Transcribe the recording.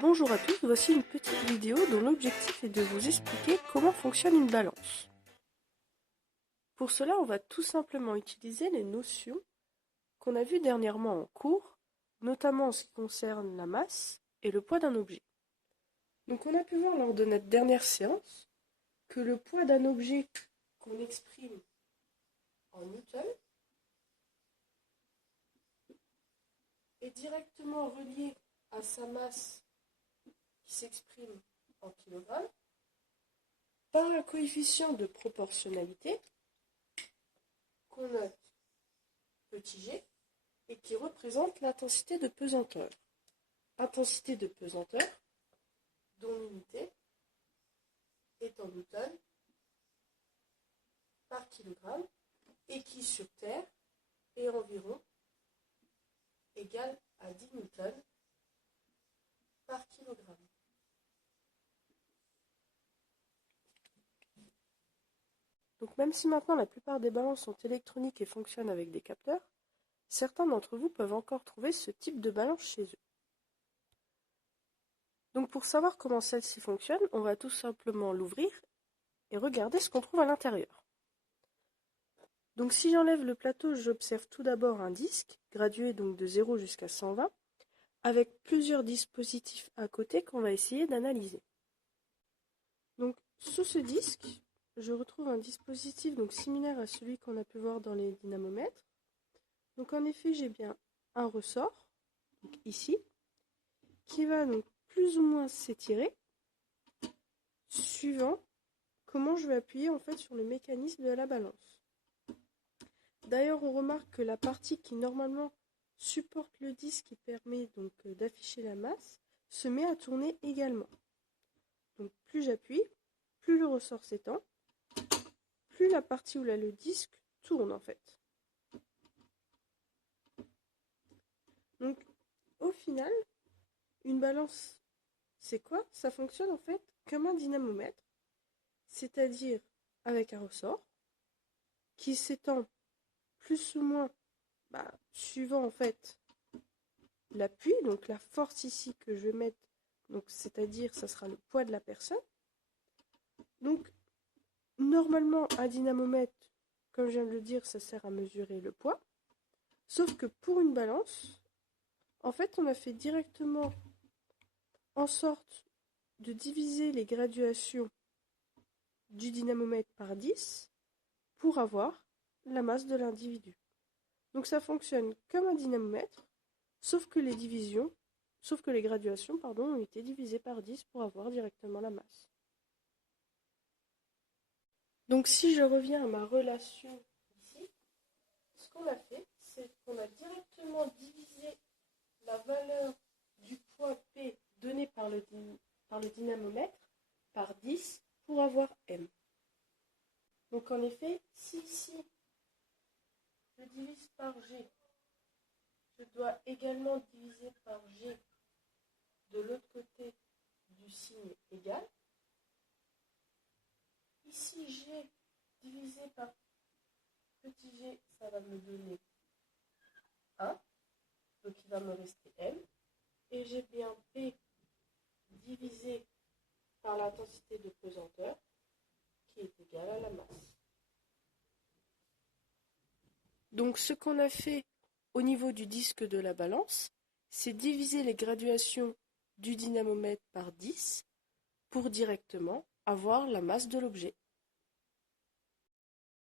Bonjour à tous, voici une petite vidéo dont l'objectif est de vous expliquer comment fonctionne une balance. Pour cela, on va tout simplement utiliser les notions qu'on a vues dernièrement en cours, notamment en ce qui concerne la masse et le poids d'un objet. Donc on a pu voir lors de notre dernière séance que le poids d'un objet qu'on exprime en newton est directement relié à sa masse qui s'exprime en kilogrammes par un coefficient de proportionnalité qu'on note petit g et qui représente l'intensité de pesanteur. Intensité de pesanteur dont l'unité est en newton par kilogramme et qui sur Terre est environ égale à 10 newtons par kilogramme. Donc même si maintenant la plupart des balances sont électroniques et fonctionnent avec des capteurs, certains d'entre vous peuvent encore trouver ce type de balance chez eux. Donc pour savoir comment celle-ci fonctionne, on va tout simplement l'ouvrir et regarder ce qu'on trouve à l'intérieur. Donc si j'enlève le plateau, j'observe tout d'abord un disque, gradué donc de 0 jusqu'à 120, avec plusieurs dispositifs à côté qu'on va essayer d'analyser. Donc sous ce disque, je retrouve un dispositif donc similaire à celui qu'on a pu voir dans les dynamomètres. Donc en effet, j'ai bien un ressort, donc ici, qui va donc plus ou moins s'étirer, suivant comment je vais appuyer en fait sur le mécanisme de la balance. D'ailleurs, on remarque que la partie qui normalement supporte le disque et permet donc d'afficher la masse se met à tourner également. Donc plus j'appuie, plus le ressort s'étend, plus la partie où là le disque tourne en fait. Donc au final, une balance, c'est quoi? Ça fonctionne en fait comme un dynamomètre, c'est-à-dire avec un ressort qui s'étend plus ou moins suivant en fait l'appui, donc la force ici que je vais mettre, donc c'est-à-dire ça sera le poids de la personne. Donc normalement un dynamomètre, comme je viens de le dire, ça sert à mesurer le poids, sauf que pour une balance, en fait on a fait directement en sorte de diviser les graduations du dynamomètre par 10 pour avoir la masse de l'individu. Donc ça fonctionne comme un dynamomètre, sauf que les graduations ont été divisées par 10 pour avoir directement la masse. Donc si je reviens à ma relation ici, ce qu'on a fait, c'est qu'on a directement divisé la valeur du poids P donné par le dynamomètre par 10 pour avoir M. Donc en effet, si ici je divise par G, je dois également diviser par G de l'autre côté du signe égal. Ici, G divisé par petit g, ça va me donner 1. Donc il va me rester M. Et j'ai bien P divisé par l'intensité de pesanteur qui est égale à la masse. Donc ce qu'on a fait au niveau du disque de la balance, c'est diviser les graduations du dynamomètre par 10 pour directement avoir la masse de l'objet.